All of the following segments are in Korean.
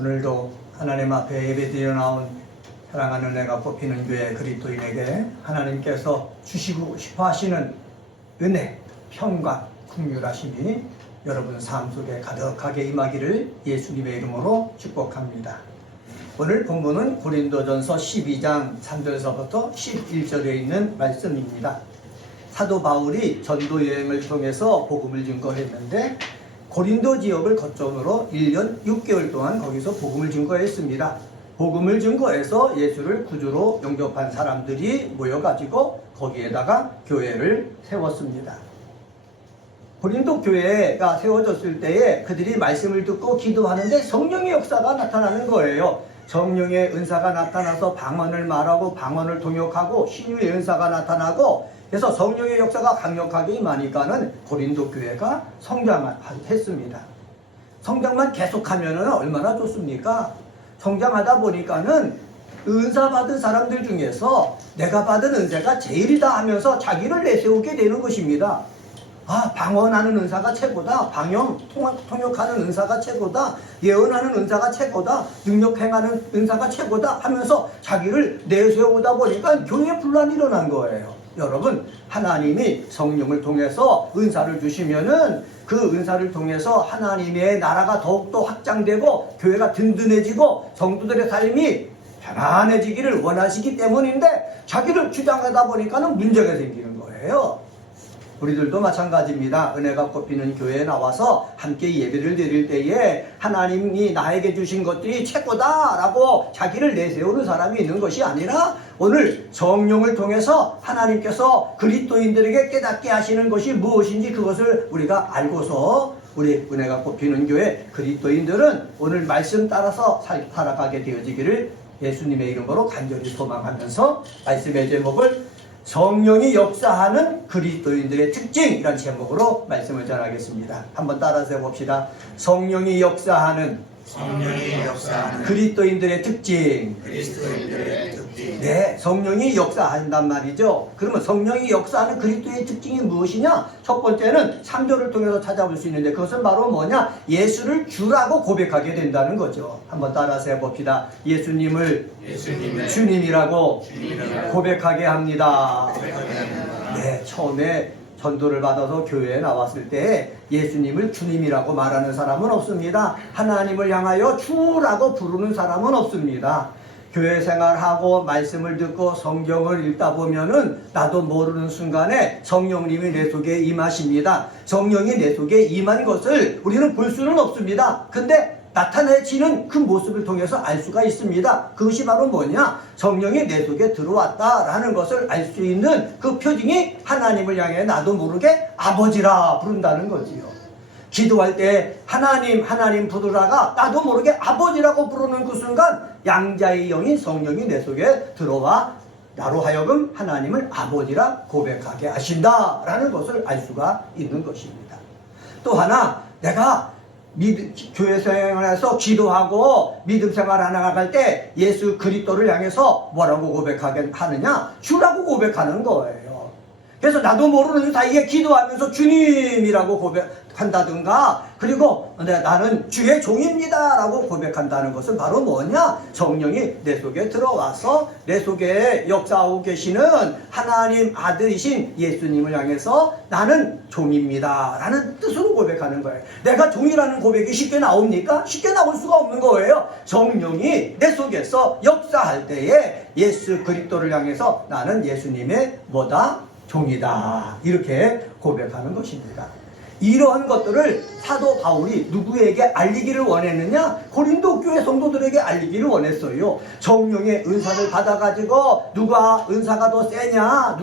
오늘도 하나님 앞에 예배드려 나온 사랑하는 내가 뽑히는 교회 그리스도인에게 하나님께서 주시고 싶어 하시는 은혜, 평강, 긍휼하심이 여러분 삶 속에 가득하게 임하기를 예수님의 이름으로 축복합니다. 오늘 본문은 고린도전서 12장 3절서부터 11절에 있는 말씀입니다. 사도 바울이 전도 여행을 통해서 복음을 증거했는데 고린도 지역을 거점으로 1년 6개월 동안 거기서 복음을 증거했습니다. 복음을 증거해서 예수를 구주로 영접한 사람들이 모여가지고 거기에다가 교회를 세웠습니다. 고린도 교회가 세워졌을 때에 그들이 말씀을 듣고 기도하는데 성령의 역사가 나타나는 거예요. 성령의 은사가 나타나서 방언을 말하고 방언을 통역하고 신유의 은사가 나타나고 그래서 성령의 역사가 강력하게 임하니까는 고린도 교회가 성장했습니다. 성장만 계속하면 얼마나 좋습니까? 성장하다 보니까는 은사 받은 사람들 중에서 내가 받은 은사가 제일이다 하면서 자기를 내세우게 되는 것입니다. 아, 방언하는 은사가 최고다. 통역하는 은사가 최고다. 예언하는 은사가 최고다. 능력행하는 은사가 최고다 하면서 자기를 내세우다 보니까 교회에 분란이 일어난 거예요. 여러분, 하나님이 성령을 통해서 은사를 주시면은 그 은사를 통해서 하나님의 나라가 더욱더 확장되고 교회가 든든해지고 성도들의 삶이 편안해지기를 원하시기 때문인데 자기를 주장하다 보니까는 문제가 생기는 거예요. 우리들도 마찬가지입니다. 은혜가 꼽히는 교회에 나와서 함께 예배를 드릴 때에 하나님이 나에게 주신 것들이 최고다라고 자기를 내세우는 사람이 있는 것이 아니라 오늘 성령을 통해서 하나님께서 그리스도인들에게 깨닫게 하시는 것이 무엇인지 그것을 우리가 알고서 우리 은혜가 꼽히는 교회 그리스도인들은 오늘 말씀 따라서 살아가게 되어지기를 예수님의 이름으로 간절히 소망하면서 말씀의 제목을 성령이 역사하는 그리스도인들의 특징이라는 제목으로 말씀을 전하겠습니다. 한번 따라서 해봅시다. 성령이 역사하는 그리스도인들의 특징. 네, 성령이 역사한단 말이죠. 그러면 성령이 역사하는 그리스도의 특징이 무엇이냐? 첫 번째는 3절을 통해서 찾아볼 수 있는데 그것은 바로 뭐냐? 예수를 주라고 고백하게 된다는 거죠. 한번 따라서 해봅시다. 예수님을 주님이라고 고백하게 합니다. 네, 처음에 전도를 받아서 교회에 나왔을 때 예수님을 주님이라고 말하는 사람은 없습니다. 하나님을 향하여 주라고 부르는 사람은 없습니다. 교회 생활하고 말씀을 듣고 성경을 읽다 보면은 나도 모르는 순간에 성령님이 내 속에 임하십니다. 성령이 내 속에 임한 것을 우리는 볼 수는 없습니다. 근데 나타내지는 그 모습을 통해서 알 수가 있습니다. 그것이 바로 뭐냐? 성령이 내 속에 들어왔다라는 것을 알 수 있는 그 표징이 하나님을 향해 나도 모르게 아버지라 부른다는 거지요. 기도할 때 하나님 부르다가 나도 모르게 아버지라고 부르는 그 순간 양자의 영인 성령이 내 속에 들어와 나로 하여금 하나님을 아버지라 고백하게 하신다라는 것을 알 수가 있는 것입니다. 또 하나 내가 교회 생활에서 기도하고 믿음 생활 하나 나갈 때 예수 그리스도를 향해서 뭐라고 고백하게 하느냐? 주라고 고백하는 거예요. 그래서 나도 모르는 사이에 기도하면서 주님이라고 고백한다든가 그리고 나는 주의 종입니다 라고 고백한다는 것은 바로 뭐냐? 성령이 내 속에 들어와서 내 속에 역사하고 계시는 하나님 아들이신 예수님을 향해서 나는 종입니다 라는 뜻으로 고백하는 거예요. 내가 종이라는 고백이 쉽게 나옵니까? 쉽게 나올 수가 없는 거예요. 성령이 내 속에서 역사할 때에 예수 그리스도를 향해서 나는 예수님의 뭐다? 종이다. 이렇게 고백하는 것입니다. 이러한 것들을 사도 바울이 누구에게 알리기를 원했느냐? 고린도 교회 성도들에게 알리기를 원했어요. 성령의 은사를 받아가지고 누가 은사가 더 세냐?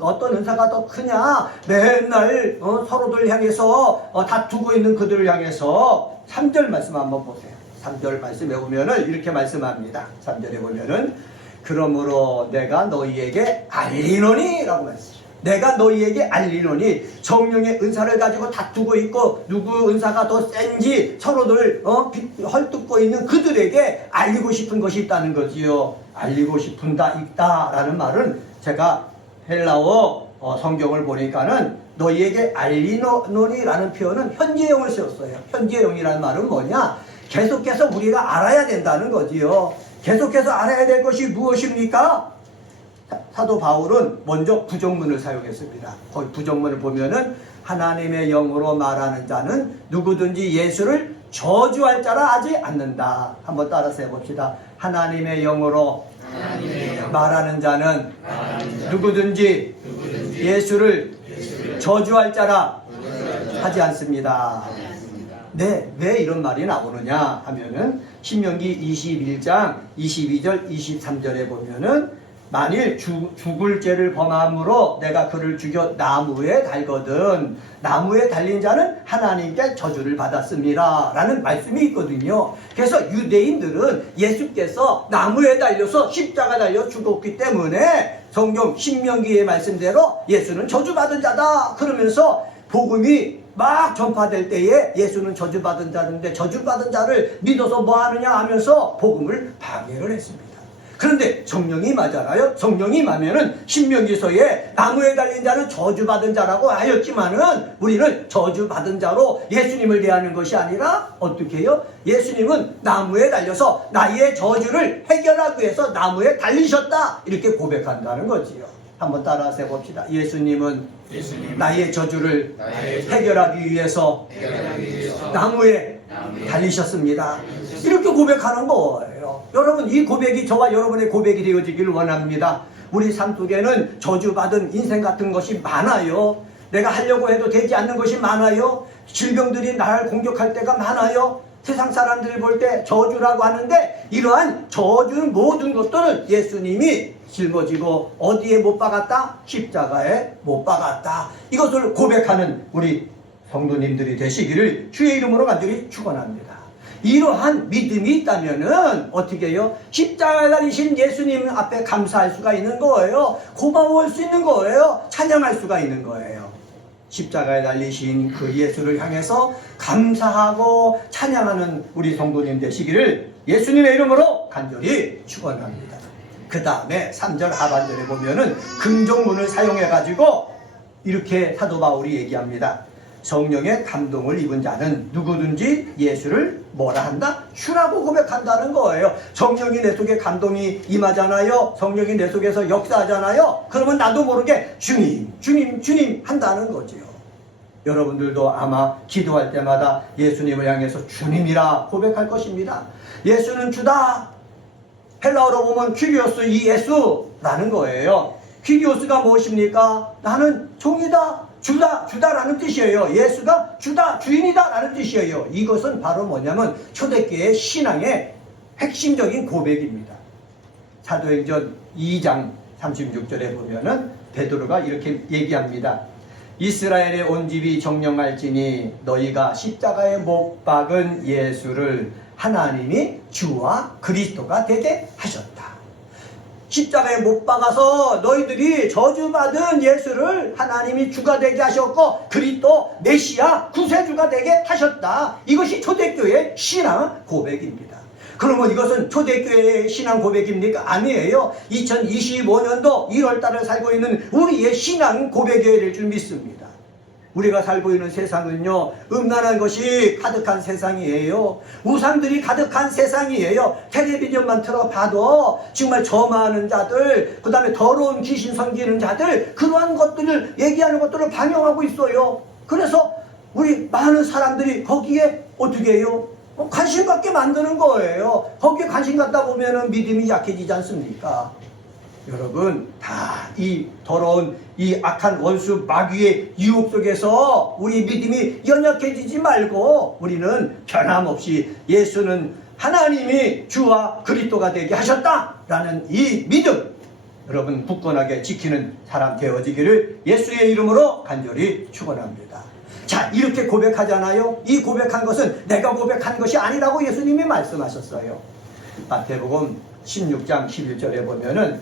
어떤 은사가 더 크냐? 맨날 서로들 향해서 다투고 있는 그들을 향해서 3절 말씀 한번 보세요. 3절 말씀에 보면은 이렇게 말씀합니다. 3절에 보면은 그러므로 내가 너희에게 알리노니 라고 말씀해요. 내가 너희에게 알리노니 성령의 은사를 가지고 다투고 있고 누구 은사가 더 센지 서로들 헐뜯고 있는 그들에게 알리고 싶은 것이 있다는 거지요. 알리고 있다라는 말은 제가 헬라어 성경을 보니까는 너희에게 알리노니라는 표현은 현재형을 쓰였어요. 현재형이라는 말은 뭐냐? 계속해서 우리가 알아야 된다는 거지요. 계속해서 알아야 될 것이 무엇입니까? 사도 바울은 먼저 부정문을 사용했습니다. 거기 부정문을 보면은 하나님의 영으로 말하는 자는 누구든지 예수를 저주할 자라 하지 않는다. 한번 따라서 해봅시다. 하나님의 영으로 말하는 자는 누구든지 예수를 저주할 자라 하지 않습니다. 네, 왜 이런 말이 나오느냐 하면은 신명기 21장 22절 23절에 보면은 만일 죽을 죄를 범함으로 내가 그를 죽여 나무에 달거든 나무에 달린 자는 하나님께 저주를 받았습니다 라는 말씀이 있거든요. 그래서 유대인들은 예수께서 나무에 달려서 십자가 달려 죽었기 때문에 성경 신명기의 말씀대로 예수는 저주받은 자다 그러면서 복음이 막 전파될 때에 예수는 저주받은 자인데 저주받은 자를 믿어서 뭐 하느냐 하면서 복음을 방해를 했습니다. 그런데 성령이 임하잖아요. 성령이 임하면은 신명기서에 나무에 달린 자는 저주받은 자라고 하였지만은 우리는 저주받은 자로 예수님을 대하는 것이 아니라 어떻게 해요? 예수님은 나무에 달려서 나의 저주를 해결하기 위해서 나무에 달리셨다 이렇게 고백한다는 거지요. 한번 따라서 해봅시다. 예수님은 나의 저주를 해결하기 위해서 나무에 달리셨습니다. 이렇게 고백하는 거예요. 여러분 이 고백이 저와 여러분의 고백이 되어지기를 원합니다. 우리 삶 속에는 저주받은 인생 같은 것이 많아요. 내가 하려고 해도 되지 않는 것이 많아요. 질병들이 나를 공격할 때가 많아요. 세상 사람들이 볼 때 저주라고 하는데 이러한 저주 모든 것들은 예수님이 짊어지고 어디에 못 박았다? 십자가에 못 박았다. 이것을 고백하는 우리 성도님들이 되시기를 주의 이름으로 간절히 축원합니다. 이러한 믿음이 있다면은 어떻게 해요? 십자가에 달리신 예수님 앞에 감사할 수가 있는 거예요. 고마워할 수 있는 거예요. 찬양할 수가 있는 거예요. 십자가에 달리신 그 예수를 향해서 감사하고 찬양하는 우리 성도님 되시기를 예수님의 이름으로 간절히 축원합니다. 그 다음에 3절 하반절에 보면은 긍정문을 사용해 가지고 이렇게 사도 바울이 얘기합니다. 성령의 감동을 입은 자는 누구든지 예수를 뭐라 한다? 주라고 고백한다는 거예요. 성령이 내 속에 감동이 임하잖아요. 성령이 내 속에서 역사하잖아요. 그러면 나도 모르게 주님, 주님, 주님 한다는 거지요. 여러분들도 아마 기도할 때마다 예수님을 향해서 주님이라 고백할 것입니다. 예수는 주다. 헬라어로 보면 퀴리오스 이 예수라는 거예요. 퀴리오스가 무엇입니까? 나는 종이다. 주다라는 뜻이에요. 예수가 주다, 주인이다 라는 뜻이에요. 이것은 바로 뭐냐면 초대교회 신앙의 핵심적인 고백입니다. 사도행전 2장 36절에 보면은 베드로가 이렇게 얘기합니다. 이스라엘의 온 집이 정령할지니 너희가 십자가에 못 박은 예수를 하나님이 주와 그리스도가 되게 하셨다. 십자가에 못 박아서 너희들이 저주받은 예수를 하나님이 주가 되게 하셨고 그리스도 메시아 구세주가 되게 하셨다. 이것이 초대교회의 신앙 고백입니다. 그러면 이것은 초대교회의 신앙 고백입니까? 아니에요. 2025년도 1월달을 살고 있는 우리의 신앙 고백이 될 줄 믿습니다. 우리가 살고 있는 세상은요, 음란한 것이 가득한 세상이에요. 우상들이 가득한 세상이에요. 텔레비전만 틀어봐도 정말 점화하는 자들, 그 다음에 더러운 귀신 섬기는 자들, 그러한 것들을 얘기하는 것들을 반영하고 있어요. 그래서 우리 많은 사람들이 거기에 어떻게 해요? 관심 갖게 만드는 거예요. 거기에 관심 갖다 보면은 믿음이 약해지지 않습니까? 여러분, 다 이 더러운 이 악한 원수 마귀의 유혹 속에서 우리 믿음이 연약해지지 말고 우리는 변함없이 예수는 하나님이 주와 그리스도가 되게 하셨다라는 이 믿음 여러분 굳건하게 지키는 사람 되어지기를 예수의 이름으로 간절히 축원합니다. 자, 이렇게 고백하잖아요. 이 고백한 것은 내가 고백한 것이 아니라고 예수님이 말씀하셨어요. 마태복음 16장 11절에 보면은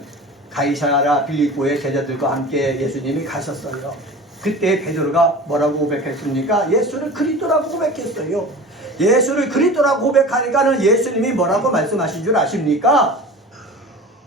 가이사랴 빌립보의 제자들과 함께 예수님이 가셨어요. 그때 베드로가 뭐라고 고백했습니까? 예수를 그리스도라고 고백했어요. 예수를 그리스도라고 고백하니까는 예수님이 뭐라고 말씀하신 줄 아십니까?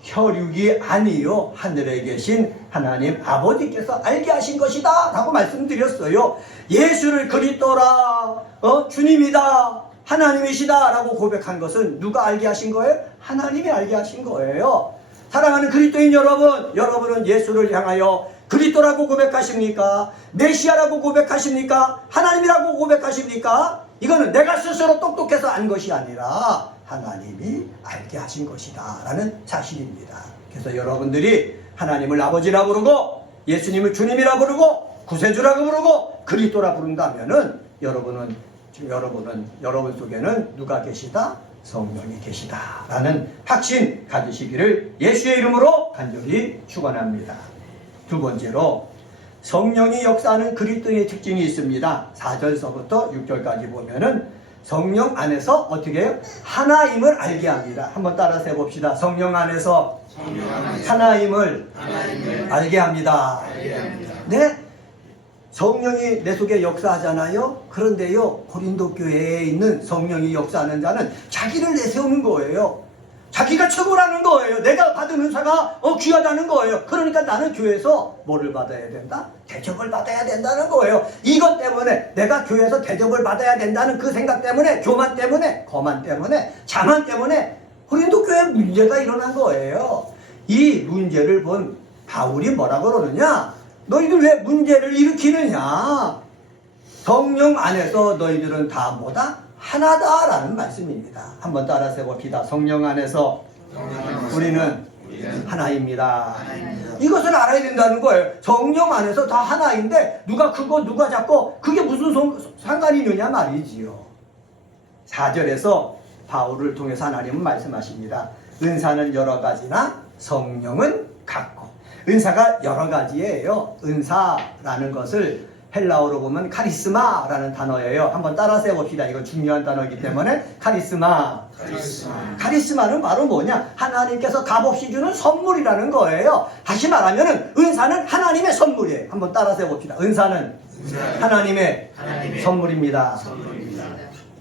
혈육이 아니요 하늘에 계신 하나님 아버지께서 알게 하신 것이다 라고 말씀드렸어요. 예수를 그리스도라 주님이다 하나님이시다라고 고백한 것은 누가 알게 하신 거예요? 하나님이 알게 하신 거예요. 사랑하는 그리스도인 여러분, 여러분은 예수를 향하여 그리스도라고 고백하십니까? 메시아라고 고백하십니까? 하나님이라고 고백하십니까? 이거는 내가 스스로 똑똑해서 안 것이 아니라 하나님이 알게 하신 것이다 라는 사실입니다. 그래서 여러분들이 하나님을 아버지라 부르고 예수님을 주님이라 부르고 구세주라고 부르고 그리스도라 부른다면은 여러분 속에는 누가 계시다? 성령이 계시다 라는 확신 가지시기를 예수의 이름으로 간절히 축원합니다. 두 번째로 성령이 역사하는 그리스도의 특징이 있습니다. 4절서부터 6절까지 보면은 성령 안에서 어떻게 해요? 하나임을 알게 합니다. 한번 따라서 해봅시다. 성령 안에서 하나임을 알게 합니다. 네? 성령이 내 속에 역사하잖아요. 그런데요, 고린도 교회에 있는 성령이 역사하는 자는 자기를 내세우는 거예요. 자기가 최고라는 거예요. 내가 받은 은사가 귀하다는 거예요. 그러니까 나는 교회에서 뭐를 받아야 된다? 대접을 받아야 된다는 거예요. 이것 때문에 내가 교회에서 대접을 받아야 된다는 그 생각 때문에, 교만 때문에, 거만 때문에, 자만 때문에 고린도 교회에 문제가 일어난 거예요. 이 문제를 본 바울이 뭐라고 그러느냐? 너희들 왜 문제를 일으키느냐? 성령 안에서 너희들은 다 뭐다? 하나다라는 말씀입니다. 한번 따라서 해봅시다. 성령 안에서 우리는 하나입니다. 이것을 알아야 된다는 거예요. 성령 안에서 다 하나인데 누가 크고 누가 작고 그게 무슨 상관이 있느냐 말이지요. 4절에서 바울을 통해서 하나님은 말씀하십니다. 은사는 여러 가지나 성령은 같고. 은사가 여러 가지예요. 은사라는 것을 헬라어로 보면 카리스마라는 단어예요. 한번 따라서 해봅시다. 이거 중요한 단어이기 때문에 카리스마는 바로 뭐냐? 하나님께서 값없이 주는 선물이라는 거예요. 다시 말하면 은사는 하나님의 선물이에요. 한번 따라서 해봅시다. 은사는 하나님의 선물입니다.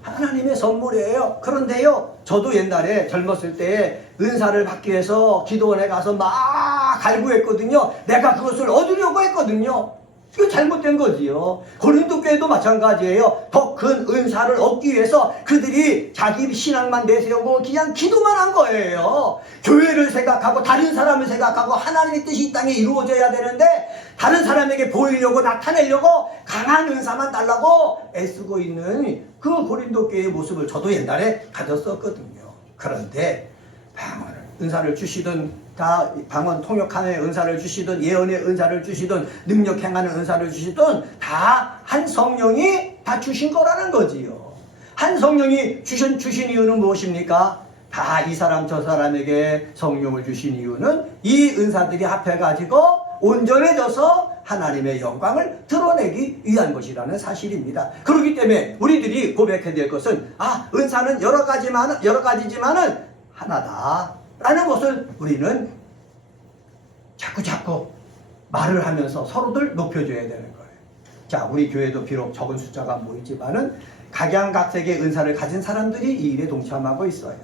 하나님의 선물이에요. 그런데요, 저도 옛날에 젊었을 때 은사를 받기 위해서 기도원에 가서 막 갈구했거든요. 내가 그것을 얻으려고 했거든요. 이거 잘못된 거지요. 고린도 교회도 마찬가지예요. 더 큰 은사를 얻기 위해서 그들이 자기 신앙만 내세우고 그냥 기도만 한 거예요. 교회를 생각하고 다른 사람을 생각하고 하나님의 뜻이 이 땅에 이루어져야 되는데 다른 사람에게 보이려고 나타내려고 강한 은사만 달라고 애쓰고 있는 그 고린도 교회의 모습을 저도 옛날에 가졌었거든요. 그런데 방언을 은사를 주시던 다 방언 통역하는 은사를 주시든 예언의 은사를 주시든 능력 행하는 은사를 주시든 다 한 성령이 다 주신 거라는 거지요. 한 성령이 주신 이유는 무엇입니까? 다 이 사람 저 사람에게 성령을 주신 이유는 이 은사들이 합해가지고 온전해져서 하나님의 영광을 드러내기 위한 것이라는 사실입니다. 그렇기 때문에 우리들이 고백해야 될 것은 은사는 여러 가지지만은 하나다 라는 것을 우리는 자꾸 말을 하면서 서로들 높여줘야 되는 거예요. 자, 우리 교회도 비록 적은 숫자가 모이지만은 각양각색의 은사를 가진 사람들이 이 일에 동참하고 있어요.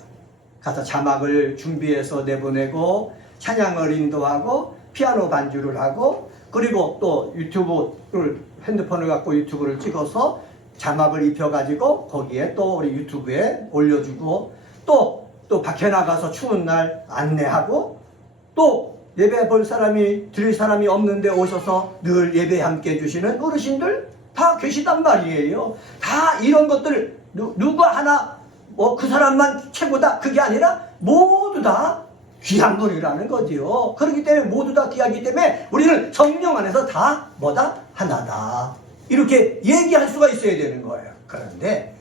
가서 자막을 준비해서 내보내고 찬양을 인도하고 피아노 반주를 하고 그리고 또 유튜브를 핸드폰을 갖고 유튜브를 찍어서 자막을 입혀가지고 거기에 또 우리 유튜브에 올려주고 또 밖에 나가서 추운 날 안내하고 또 예배 볼 사람이 드릴 사람이 없는데 오셔서 늘 예배에 함께 해주시는 어르신들 다 계시단 말이에요. 다 이런 것들 누가 하나 그 사람만 최고다 그게 아니라 모두 다 귀한 분이라는 거지요. 그렇기 때문에 모두 다 귀하기 때문에 우리는 성령 안에서 다 뭐다? 하나다. 이렇게 얘기할 수가 있어야 되는 거예요. 그런데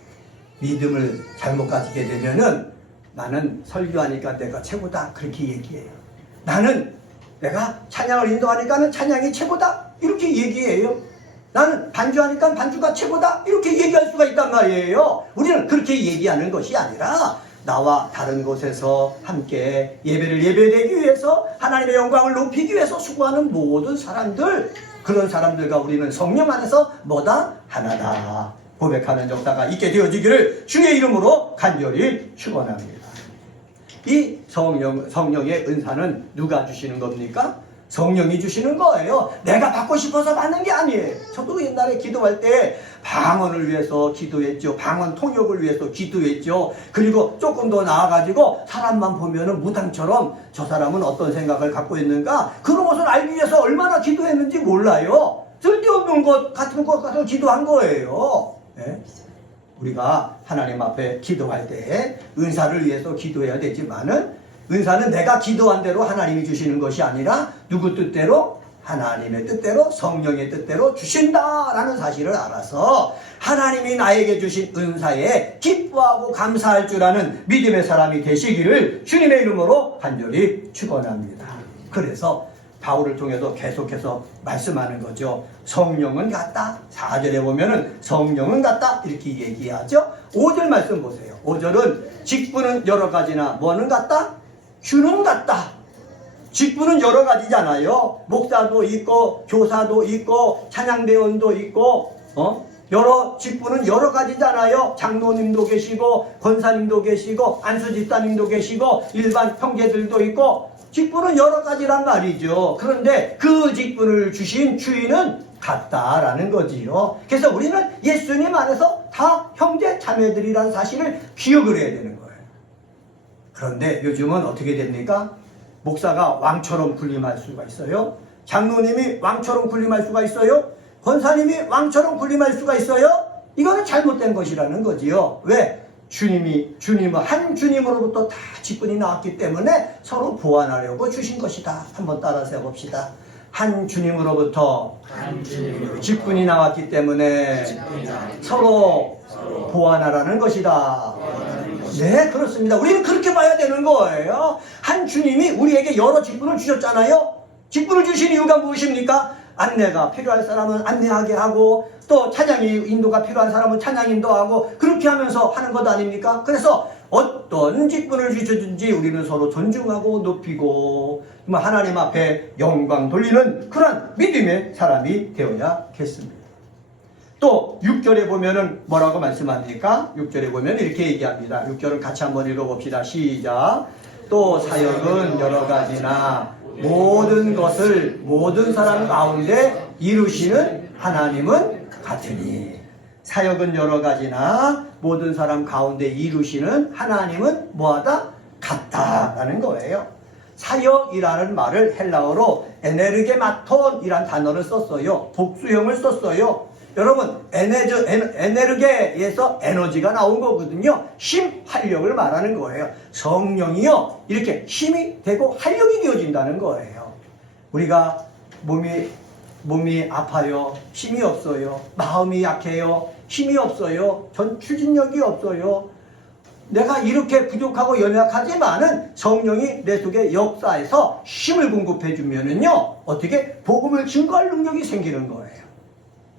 믿음을 잘못 가지게 되면은 나는 설교하니까 내가 최고다 그렇게 얘기해요. 나는 내가 찬양을 인도하니까는 찬양이 최고다 이렇게 얘기해요. 나는 반주하니까 반주가 최고다 이렇게 얘기할 수가 있단 말이에요. 우리는 그렇게 얘기하는 것이 아니라 나와 다른 곳에서 함께 예배를 예배되기 위해서 하나님의 영광을 높이기 위해서 수고하는 모든 사람들, 그런 사람들과 우리는 성령 안에서 뭐다? 하나다 고백하는 역사가 있게 되어지기를 주의 이름으로 간절히 축원합니다. 이 성령의 은사는 누가 주시는 겁니까? 성령이 주시는 거예요. 내가 받고 싶어서 받는 게 아니에요. 저도 옛날에 기도할 때 방언을 위해서 기도했죠. 방언 통역을 위해서 기도했죠. 그리고 조금 더 나아가지고 사람만 보면은 무당처럼 저 사람은 어떤 생각을 갖고 있는가 그런 것을 알기 위해서 얼마나 기도했는지 몰라요. 쓸데없는 것 같은 것 가서 기도한 거예요. 네? 우리가 하나님 앞에 기도할 때 은사를 위해서 기도해야 되지만은 은사는 내가 기도한 대로 하나님이 주시는 것이 아니라 누구 뜻대로? 하나님의 뜻대로 성령의 뜻대로 주신다라는 사실을 알아서 하나님이 나에게 주신 은사에 기뻐하고 감사할 줄 아는 믿음의 사람이 되시기를 주님의 이름으로 간절히 축원합니다. 그래서 바울을 통해서 계속해서 말씀하는 거죠. 성령은 같다. 4절에 보면은 성령은 같다 이렇게 얘기하죠. 5절 말씀 보세요. 5절은 직분은 여러 가지나 뭐는 같다? 주는 같다. 직분은 여러 가지잖아요. 목사도 있고 교사도 있고 찬양대원도 있고 여러 직분은 여러 가지잖아요. 장로님도 계시고 권사님도 계시고 안수집사님도 계시고 일반 형제들도 있고 직분은 여러 가지란 말이죠. 그런데 그 직분을 주신 주인은 같다라는 거지요. 그래서 우리는 예수님 안에서 다 형제 자매들이라는 사실을 기억을 해야 되는 거예요. 그런데 요즘은 어떻게 됩니까? 목사가 왕처럼 군림할 수가 있어요. 장로님이 왕처럼 군림할 수가 있어요. 권사님이 왕처럼 군림할 수가 있어요. 이거는 잘못된 것이라는 거지요. 왜? 한 주님으로부터 다 직분이 나왔기 때문에 서로 보완하려고 주신 것이다. 한번 따라서 해봅시다. 한 주님으로부터 직분이 나왔기 때문에 서로 보완하라는 것이다. 네, 그렇습니다. 우리는 그렇게 봐야 되는 거예요. 한 주님이 우리에게 여러 직분을 주셨잖아요. 직분을 주신 이유가 무엇입니까? 안내가 필요할 사람은 안내하게 하고 또 찬양 인도가 필요한 사람은 찬양 인도하고 그렇게 하면서 하는 것 아닙니까? 그래서 어떤 직분을 주셨든지 우리는 서로 존중하고 높이고 하나님 앞에 영광 돌리는 그런 믿음의 사람이 되어야겠습니다. 또 6절에 보면은 뭐라고 말씀합니까? 6절에 보면 이렇게 얘기합니다. 6절은 같이 한번 읽어봅시다. 시작. 또 사역은 여러 가지나 모든 것을 모든 사람 가운데 이루시는 하나님은 같으니. 사역은 여러 가지나 모든 사람 가운데 이루시는 하나님은 뭐하다? 같다라는 거예요. 사역이라는 말을 헬라어로 에네르게마톤이란 단어를 썼어요. 복수형을 썼어요. 여러분 에네르게에서 에너지가 나온 거거든요. 힘, 활력을 말하는 거예요. 성령이요 이렇게 힘이 되고 활력이 되어진다는 거예요. 우리가 몸이 아파요. 힘이 없어요. 마음이 약해요. 힘이 없어요. 전 추진력이 없어요. 내가 이렇게 부족하고 연약하지만은 성령이 내 속에 역사해서 힘을 공급해 주면은요 어떻게 복음을 증거할 능력이 생기는 거예요.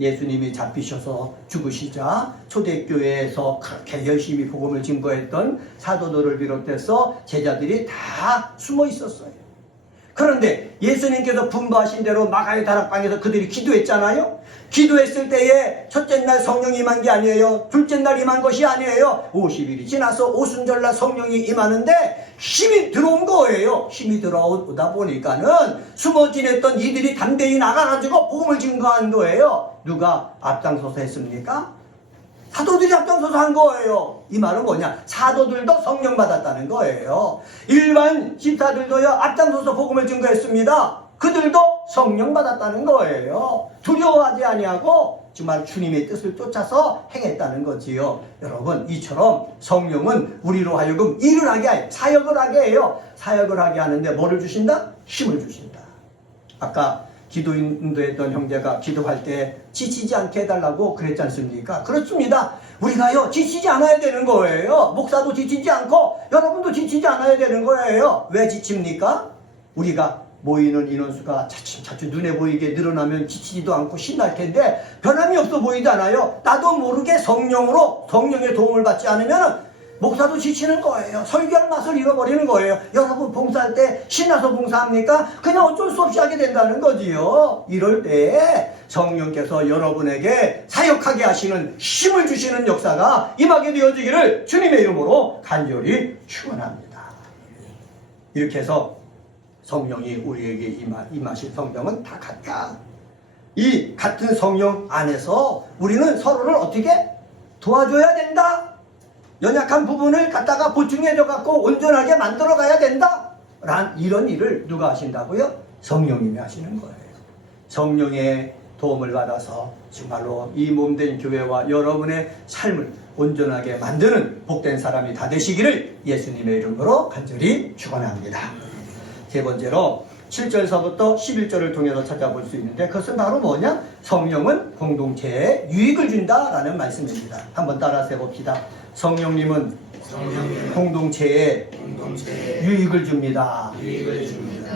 예수님이 잡히셔서 죽으시자 초대교회에서 그렇게 열심히 복음을 증거했던 사도들을 비롯해서 제자들이 다 숨어 있었어요. 그런데 예수님께서 분부하신 대로 마가의 다락방에서 그들이 기도했잖아요. 기도했을 때에 첫째 날 성령이 임한 게 아니에요. 둘째 날 임한 것이 아니에요. 50일이 지나서 오순절날 성령이 임하는데 힘이 들어온 거예요. 힘이 들어오다 보니까는 숨어 지냈던 이들이 담대히 나가가지고 복음을 증거한 거예요. 누가 앞장서서 했습니까? 사도들이 앞장서서 한 거예요. 이 말은 뭐냐? 사도들도 성령 받았다는 거예요. 일반 집사들도요 앞장서서 복음을 증거했습니다. 그들도 성령 받았다는 거예요. 두려워하지 아니하고 정말 주님의 뜻을 쫓아서 행했다는 거지요. 여러분 이처럼 성령은 우리로 하여금 일을 하게 해요. 사역을 하게 해요. 사역을 하게 하는데 뭐를 주신다? 힘을 주신다. 아까 기도 인도했던 형제가 기도할 때 지치지 않게 해달라고 그랬지 않습니까? 그렇습니다. 우리가요 지치지 않아야 되는 거예요. 목사도 지치지 않고 여러분도 지치지 않아야 되는 거예요. 왜 지칩니까? 우리가 모이는 인원수가 차츰차츰 눈에 보이게 늘어나면 지치지도 않고 신날 텐데 변함이 없어 보이잖아요. 나도 모르게 성령의 도움을 받지 않으면 목사도 지치는 거예요. 설교할 맛을 잃어버리는 거예요. 여러분 봉사할 때 신나서 봉사합니까? 그냥 어쩔 수 없이 하게 된다는 거지요. 이럴 때 성령께서 여러분에게 사역하게 하시는 힘을 주시는 역사가 임하게 되어지기를 주님의 이름으로 간절히 축원합니다. 이렇게 해서 성령이 우리에게 임하신 성령은 다 같다. 이 같은 성령 안에서 우리는 서로를 어떻게 도와줘야 된다. 연약한 부분을 갖다가 보충해줘 갖고 온전하게 만들어 가야 된다. 이런 일을 누가 하신다고요? 성령님이 하시는 거예요. 성령의 도움을 받아서 정말로 이 몸된 교회와 여러분의 삶을 온전하게 만드는 복된 사람이 다 되시기를 예수님의 이름으로 간절히 축원합니다. 세 번째로 7절서부터 11절을 통해서 찾아볼 수 있는데 그것은 바로 뭐냐? 성령은 공동체에 유익을 준다라는 말씀입니다. 한번 따라서 해봅시다. 성령님은 공동체에 유익을 줍니다.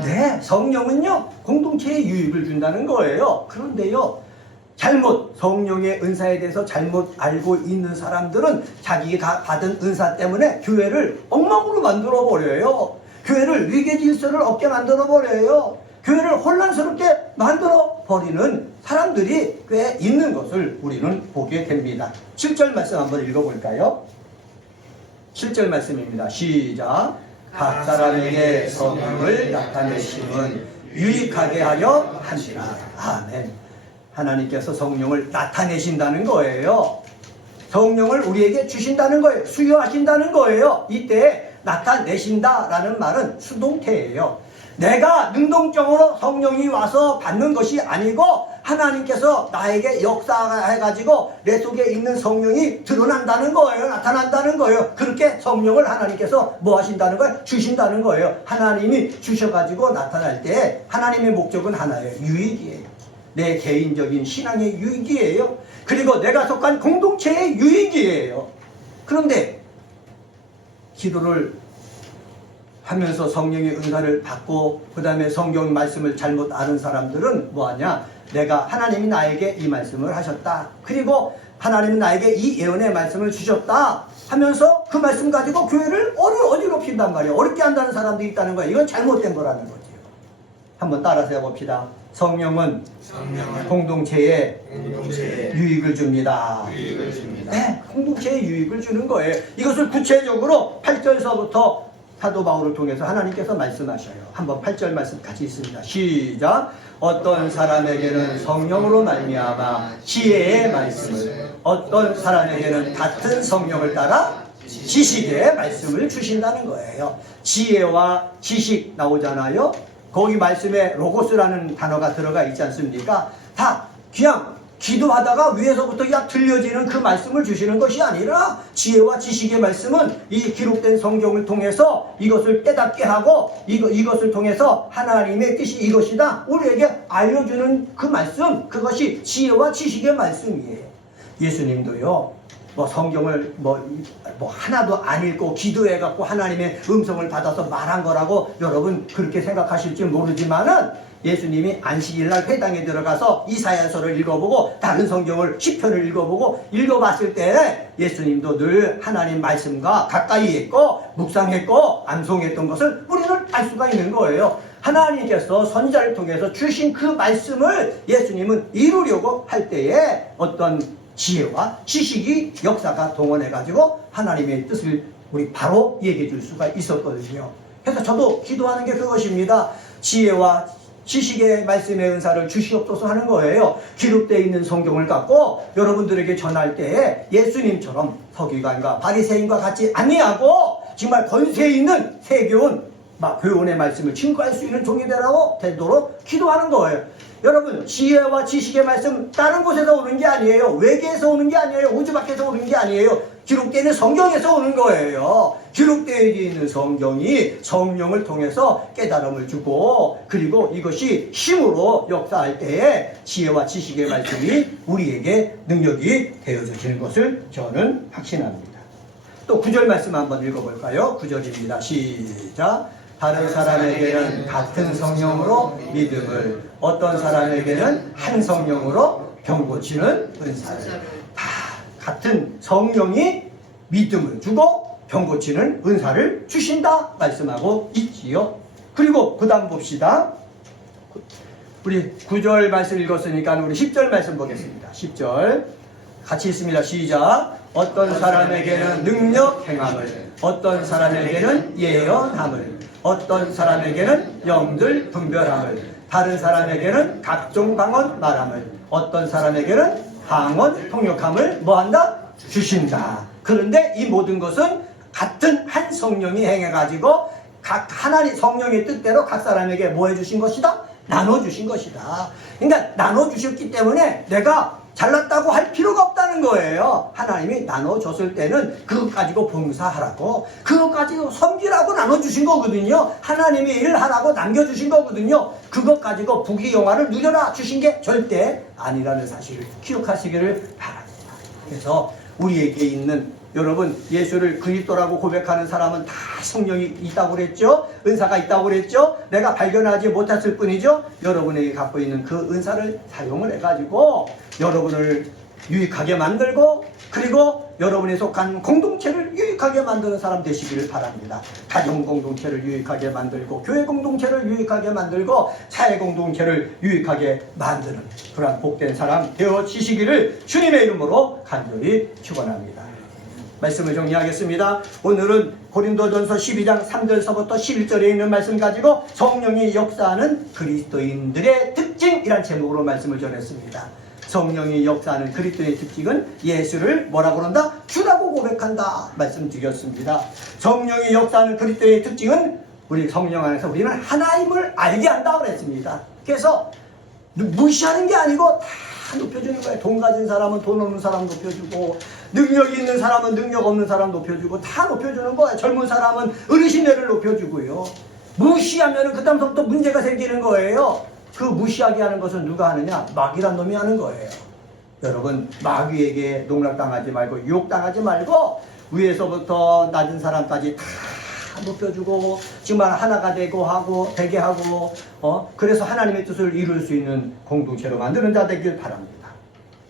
네, 성령은요 공동체에 유익을 준다는 거예요. 그런데요 성령의 은사에 대해서 잘못 알고 있는 사람들은 자기가 받은 은사 때문에 교회를 엉망으로 만들어 버려요. 교회를 위계 질서를 없게 만들어 버려요. 교회를 혼란스럽게 만들어 버리는 사람들이 꽤 있는 것을 우리는 보게 됩니다. 7절 말씀 한번 읽어볼까요? 7절 말씀입니다. 시작. 각 사람에게 성령을 나타내심은 유익하게 하려 하시라. 아멘. 하나님께서 성령을 나타내신다는 거예요. 성령을 우리에게 주신다는 거예요. 수여하신다는 거예요. 이때 나타내신다라는 말은 수동태예요. 내가 능동적으로 성령이 와서 받는 것이 아니고 하나님께서 나에게 역사해가지고 내 속에 있는 성령이 드러난다는 거예요. 나타난다는 거예요. 그렇게 성령을 하나님께서 뭐 하신다는 거예요? 주신다는 거예요. 하나님이 주셔가지고 나타날 때 하나님의 목적은 하나예요. 유익이에요. 내 개인적인 신앙의 유익이에요. 그리고 내가 속한 공동체의 유익이에요. 그런데 기도를 하면서 성령의 은사를 받고 그 다음에 성경 말씀을 잘못 아는 사람들은 뭐하냐? 내가 하나님이 나에게 이 말씀을 하셨다. 그리고 하나님이 나에게 이 예언의 말씀을 주셨다 하면서 그 말씀 가지고 교회를 어지럽힌단 말이에요. 어렵게 한다는 사람들이 있다는 거예요. 이건 잘못된 거라는 거죠. 한번 따라서 해봅시다. 성령은 공동체에 유익을 줍니다. 네, 공동체에 유익을 주는 거예요. 이것을 구체적으로 8절서부터 사도 바울을 통해서 하나님께서 말씀하셔요. 한번 8절 말씀 같이 있습니다. 시작. 어떤 사람에게는 성령으로 말미암아 지혜의 말씀을, 어떤 사람에게는 같은 성령을 따라 지식의 말씀을 주신다는 거예요. 지혜와 지식 나오잖아요. 거기 말씀에 로고스라는 단어가 들어가 있지 않습니까? 다 그냥 기도하다가 위에서부터 그냥 들려지는 그 말씀을 주시는 것이 아니라 지혜와 지식의 말씀은 이 기록된 성경을 통해서 이것을 깨닫게 하고 이것을 통해서 하나님의 뜻이 이것이다 우리에게 알려주는 그 말씀, 그것이 지혜와 지식의 말씀이에요. 예수님도요 성경을 하나도 안 읽고 기도해갖고 하나님의 음성을 받아서 말한 거라고 여러분 그렇게 생각하실지 모르지만은 예수님이 안식일날 회당에 들어가서 이사야서를 읽어보고 다른 성경을 시편을 읽어봤을 때 예수님도 늘 하나님 말씀과 가까이 있고 묵상했고 암송했던 것을 우리는 알 수가 있는 거예요. 하나님께서 선지자를 통해서 주신 그 말씀을 예수님은 이루려고 할 때에 어떤 지혜와 지식이 역사가 동원해가지고 하나님의 뜻을 우리 바로 얘기해 줄 수가 있었거든요. 그래서 저도 기도하는 게 그것입니다. 지혜와 지식의 말씀의 은사를 주시옵소서 하는 거예요. 기록되어 있는 성경을 갖고 여러분들에게 전할 때에 예수님처럼 서기관과 바리새인과 같이 아니하고 정말 권세 있는 세교훈 교훈의 말씀을 증거할 수 있는 종이 되도록 기도하는 거예요. 여러분 지혜와 지식의 말씀 다른 곳에서 오는 게 아니에요. 외계에서 오는 게 아니에요. 우주 밖에서 오는 게 아니에요. 기록되어 있는 성경에서 오는 거예요. 기록되어 있는 성경이 성령을 통해서 깨달음을 주고 그리고 이것이 힘으로 역사할 때에 지혜와 지식의 말씀이 우리에게 능력이 되어주시는 것을 저는 확신합니다. 또 9절 말씀 한번 읽어볼까요? 9절입니다. 시작. 다른 사람에게는 같은 성령으로 믿음을, 어떤 사람에게는 한 성령으로 병 고치는 은사를. 다 같은 성령이 믿음을 주고 병 고치는 은사를 주신다 말씀하고 있지요. 그리고 그 다음 봅시다. 우리 9절 말씀 읽었으니까 우리 10절 말씀 보겠습니다. 10절 같이 있습니다. 시작. 어떤 사람에게는 능력 행함을, 어떤 사람에게는 예언함을, 어떤 사람에게는 영들 분별함을, 다른 사람에게는 각종 방언 말함을, 어떤 사람에게는 방언 통역함을 뭐한다? 주신다. 그런데 이 모든 것은 같은 한 성령이 행해가지고 각 하나님 성령의 뜻대로 각 사람에게 뭐 해주신 것이다? 나눠주신 것이다. 그러니까 나눠주셨기 때문에 내가 잘났다고 할 필요가 없다는 거예요. 하나님이 나눠줬을 때는 그것 가지고 봉사하라고, 그것 가지고 섬기라고 나눠주신 거거든요. 하나님이 일을 하라고 남겨주신 거거든요. 그것 가지고 부귀영화를 누려라 주신 게 절대 아니라는 사실을 기억하시기를 바랍니다. 그래서 우리에게 있는, 여러분, 예수를 그리스도라고 고백하는 사람은 다 성령이 있다고 그랬죠? 은사가 있다고 그랬죠? 내가 발견하지 못했을 뿐이죠? 여러분에게 갖고 있는 그 은사를 사용을 해가지고 여러분을 유익하게 만들고, 그리고 여러분이 속한 공동체를 유익하게 만드는 사람 되시기를 바랍니다. 가정 공동체를 유익하게 만들고, 교회 공동체를 유익하게 만들고, 사회 공동체를 유익하게 만드는 그러한 복된 사람 되어지시기를 주님의 이름으로 간절히 축원합니다. 말씀을 정리하겠습니다. 오늘은 고린도전서 12장 3절서부터 11절에 있는 말씀 가지고 성령이 역사하는 그리스도인들의 특징이란 제목으로 말씀을 전했습니다. 성령이 역사하는 그리스도의 특징은 예수를 뭐라고 그런다? 주라고 고백한다 말씀드렸습니다. 성령이 역사하는 그리스도의 특징은 우리 성령 안에서 우리는 하나임을 알게 한다 그랬습니다. 그래서 무시하는 게 아니고 다 높여주는 거예요. 돈 가진 사람은 돈 없는 사람 높여주고, 능력이 있는 사람은 능력 없는 사람 높여주고, 다 높여주는 거예요. 젊은 사람은 어르신네를 높여주고요. 무시하면 그 다음부터 문제가 생기는 거예요. 그 무시하게 하는 것은 누가 하느냐? 마귀란 놈이 하는 거예요. 여러분, 마귀에게 농락당하지 말고, 유혹당하지 말고, 위에서부터 낮은 사람까지 다 높여주고, 정말 하나가 되게 하고, 그래서 하나님의 뜻을 이룰 수 있는 공동체로 만드는 자 되길 바랍니다.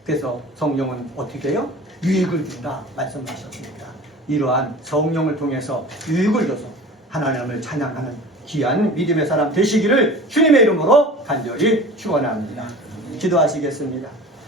그래서 성령은 어떻게 해요? 유익을 준다 말씀하셨습니다. 이러한 성령을 통해서 유익을 줘서 하나님을 찬양하는 귀한 믿음의 사람 되시기를 주님의 이름으로 간절히 축원합니다. 기도하시겠습니다.